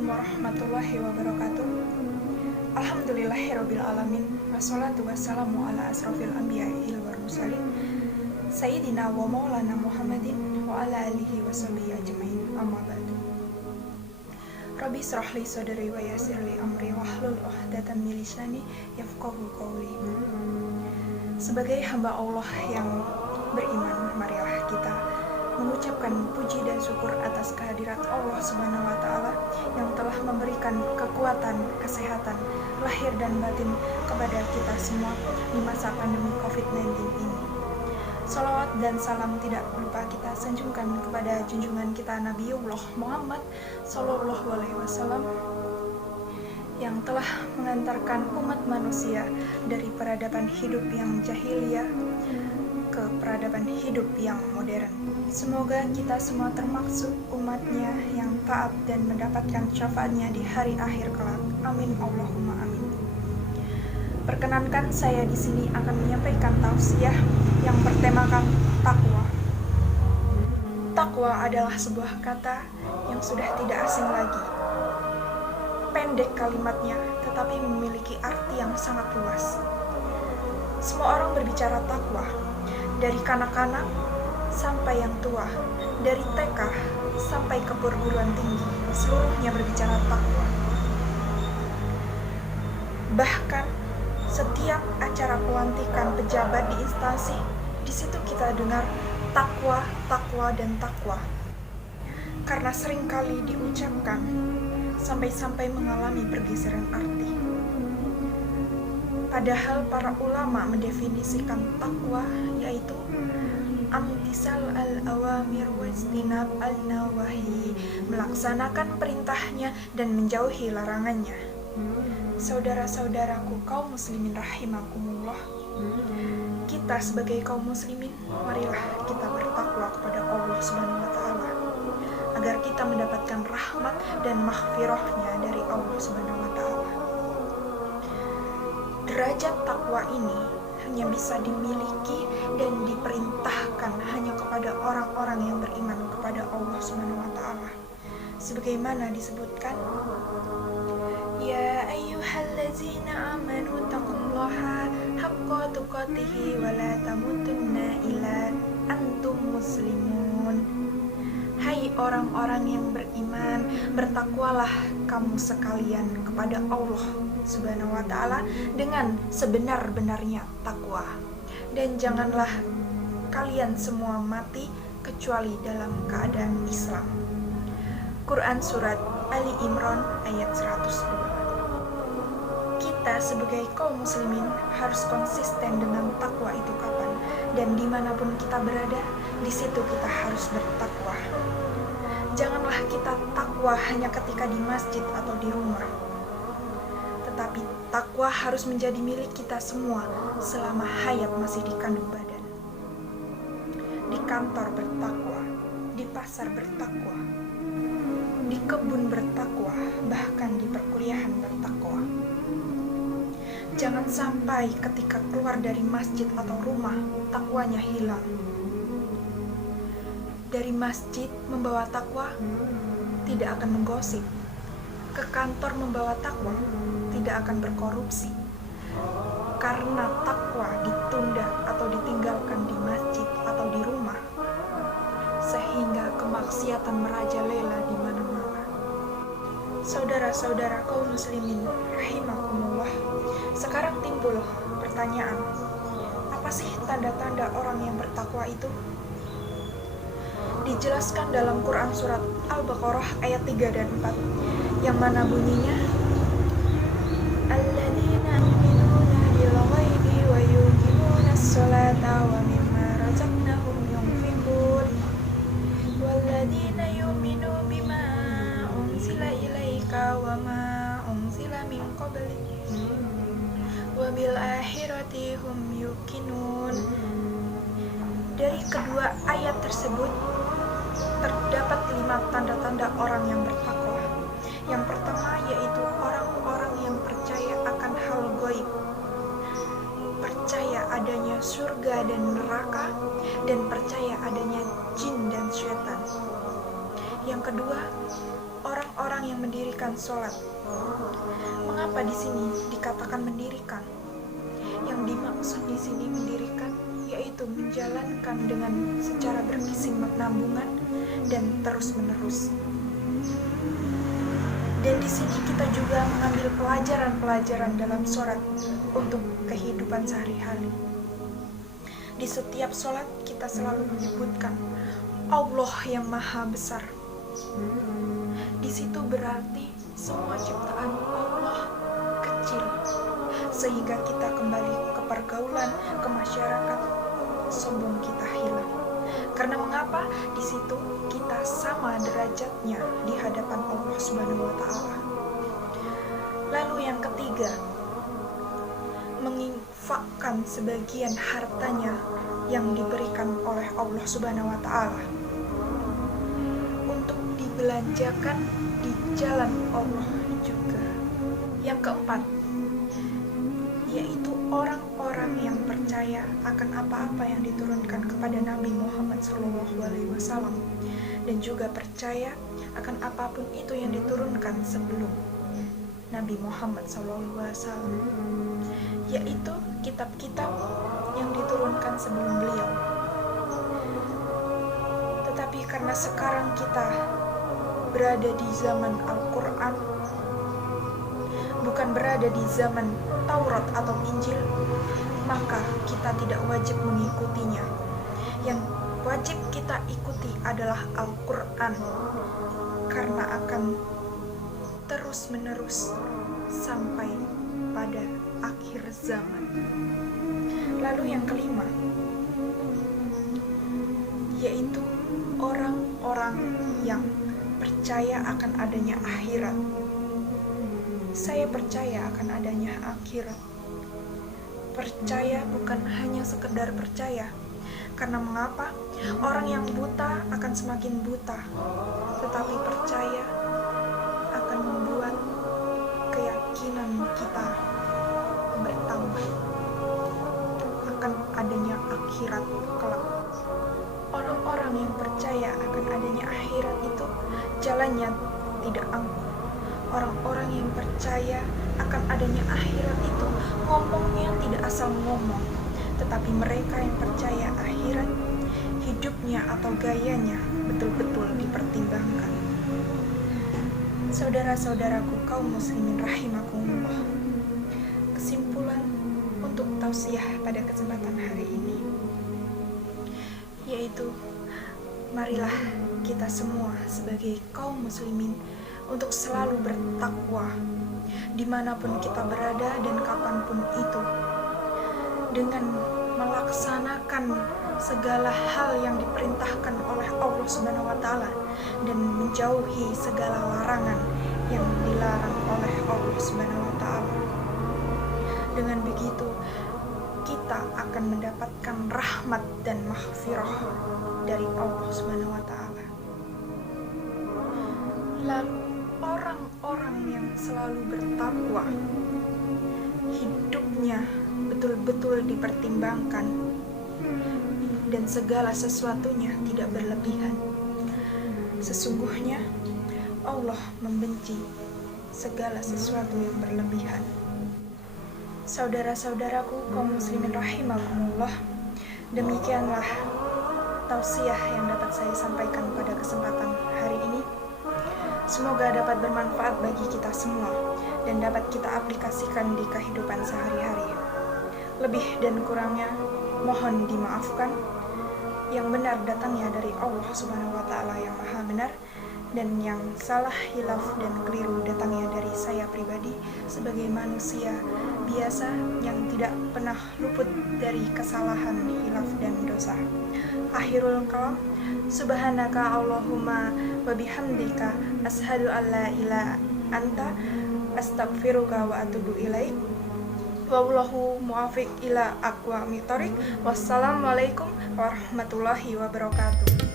Assalamualaikum warahmatullahi wabarakatuh. Alhamdulillahirabbil alamin. Wassalatu wassalamu ala asrofil anbiya'i wal mursalin Sayyidina wa maulana Muhammadin wa ala alihi wa sahbihi ajmain. Amma ba'du. Rabbi israh li sadri wa yassir li amri wahlul 'uqdatam min lisani yafqahu qawli. Sebagai hamba Allah yang beriman, marilah kita mengucapkan puji dan syukur atas kehadirat Allah Subhanahu wa Ta'ala yang telah memberikan kekuatan, kesehatan, lahir dan batin kepada kita semua di masa pandemi COVID-19 ini. Salawat dan salam tidak lupa kita sanjungkan kepada junjungan kita Nabiullah Muhammad Sallallahu Alaihi Wasallam yang telah mengantarkan umat manusia dari peradaban hidup yang jahiliyah ke peradaban hidup yang modern. Semoga kita semua termasuk umatnya yang taat dan mendapatkan syafaatnya di hari akhir kelak. Amin Allahumma amin. Perkenankan saya di sini akan menyampaikan tausiah yang bertemakan takwa. Takwa adalah sebuah kata yang sudah tidak asing lagi. Pendek kalimatnya, tetapi memiliki arti yang sangat luas. Semua orang berbicara takwa, dari kanak-kanak sampai yang tua, dari TK sampai ke perguruan tinggi, seluruhnya berbicara takwa. Bahkan setiap acara pelantikan pejabat di instansi, di situ kita dengar takwa, takwa, dan takwa. Karena seringkali diucapkan sampai-sampai mengalami pergeseran arti. Padahal para ulama mendefinisikan takwa yaitu amtisal al-awamir wajtinab al-nawahi, melaksanakan perintahnya dan menjauhi larangannya. Saudara-saudaraku kaum muslimin rahimakumullah, kita sebagai kaum muslimin, marilah kita bertakwa kepada Allah Subhanahu wa Ta'ala agar kita mendapatkan rahmat dan maghfirahnya dari Allah Subhanahu wa Ta'ala. Derajat takwa ini hanya bisa dimiliki dan diperintahkan hanya kepada orang-orang yang beriman kepada Allah Subhanahu wa Ta'ala. Sebagaimana disebutkan, ya ayyuhallazina amanu taqullaha haqqa tuqatih wa la tamutunna illa antum muslimun. Hai orang-orang yang beriman, bertakwalah kamu sekalian kepada Allah Subhanahu wa Ta'ala dengan sebenar-benarnya takwa, dan janganlah kalian semua mati kecuali dalam keadaan Islam. Quran Surat Ali Imran ayat 102. Kita sebagai kaum muslimin harus konsisten dengan takwa itu kapan dan dimanapun kita berada, di situ kita harus bertakwa. Janganlah kita takwa hanya ketika di masjid atau di rumah, tetapi takwa harus menjadi milik kita semua selama hayat masih di kandung badan. Di kantor bertakwa, di pasar bertakwa, di kebun bertakwa, bahkan di perkuliahan bertakwa. Jangan sampai ketika keluar dari masjid atau rumah, takwanya hilang. Dari masjid membawa takwa, tidak akan menggosip. Ke kantor membawa takwa, tidak akan berkorupsi. Karena takwa ditunda atau ditinggalkan di masjid atau di rumah, sehingga kemaksiatan merajalela di mana-mana. Saudara-saudara kaum muslimin rahimakumullah, sekarang timbul pertanyaan, apa sih tanda-tanda orang yang bertakwa itu? Dijelaskan dalam Quran Surat Al-Baqarah ayat 3 dan 4, yang mana bunyinya, alladzina yu'minuna bil ghaibi wa yuqimuna sholata wa mimma razaqnahum yunfiqun walladzina yu'minu bima unzila ilaika wa ma unzila min qablik wa bil akhirati hum yuqinun. Dari kedua ayat tersebut terdapat 5 tanda-tanda orang yang bertakwa. Yang pertama yaitu orang-orang yang percaya akan hal gaib, percaya adanya surga dan neraka, dan percaya adanya jin dan syaitan. Yang kedua, orang-orang orang yang mendirikan sholat. Mengapa di sini dikatakan mendirikan? Yang dimaksud di sini mendirikan yaitu menjalankan dengan secara berkesinambungan dan terus-menerus. Dan di sini kita juga mengambil pelajaran-pelajaran dalam sholat untuk kehidupan sehari-hari. Di setiap sholat kita selalu menyebutkan Allah yang Maha Besar. Di situ berarti semua ciptaan Allah kecil, sehingga kita kembali ke pergaulan, ke masyarakat, sombong kita hilang. Karena mengapa? Di situ kita sama derajatnya di hadapan Allah Subhanahu wa Ta'ala. Lalu yang ketiga, menginfakkan sebagian hartanya yang diberikan oleh Allah Subhanahu wa Ta'ala untuk dibelanjakan di jalan Allah juga. Yang keempat, yaitu orang-orang yang percaya akan apa-apa yang diturunkan kepada Nabi Muhammad SAW dan juga percaya akan apapun itu yang diturunkan sebelum Nabi Muhammad SAW, yaitu kitab-kitab yang diturunkan sebelum beliau. Tetapi karena sekarang kita berada di zaman Al-Quran, bukan berada di zaman Taurat atau Injil, maka kita tidak wajib mengikutinya. Yang wajib kita ikuti adalah Al-Quran, karena akan terus-menerus sampai pada akhir zaman. Lalu yang kelima, yaitu orang-orang yang percaya akan adanya akhirat. Saya percaya akan adanya akhirat. Percaya bukan hanya sekedar percaya. Karena mengapa? Orang yang buta akan semakin buta, tetapi percaya akan membuat keyakinan kita bertambah akan adanya akhirat kelak. Orang-orang yang percaya akan adanya akhirat itu jalannya tidak angkuh. Orang-orang yang percaya akan adanya akhirat itu ngomongnya tidak asal ngomong, tetapi mereka yang percaya akhirat, hidupnya atau gayanya betul-betul dipertimbangkan. Saudara-saudaraku kaum muslimin rahimakumullah, kesimpulan untuk tausiah pada kesempatan hari ini yaitu marilah kita semua sebagai kaum muslimin untuk selalu bertakwa dimanapun kita berada dan kapanpun itu, dengan melaksanakan segala hal yang diperintahkan oleh Allah Subhanahu wa Ta'ala dan menjauhi segala larangan yang dilarang oleh Allah Subhanahu wa Ta'ala. Dengan begitu kita akan mendapatkan rahmat dan maghfirah dari Allah Subhanahu wa Ta'ala. Lalu orang-orang yang selalu bertakwa, hidupnya betul-betul dipertimbangkan dan segala sesuatunya tidak berlebihan. Sesungguhnya Allah membenci segala sesuatu yang berlebihan. Saudara-saudaraku kaum muslimin rahimakumullah, demikianlah tausiah yang dapat saya sampaikan pada kesempatan hari ini. Semoga dapat bermanfaat bagi kita semua dan dapat kita aplikasikan di kehidupan sehari-hari. Lebih dan kurangnya mohon dimaafkan. Yang benar datangnya dari Allah Subhanahu wa Ta'ala yang Maha Benar, dan yang salah, hilaf dan keliru datangnya dari saya pribadi sebagai manusia biasa yang tidak pernah luput dari kesalahan, hilaf dan dosa. Akhirul kalam, subhanaka Allahumma wa bihamdika ashhadu an la ilaha anta astaghfiruka wa atubu ilaik. Wallahu muwaffiq ila aqwamit thoriq. Wassalamualaikum warahmatullahi wabarakatuh.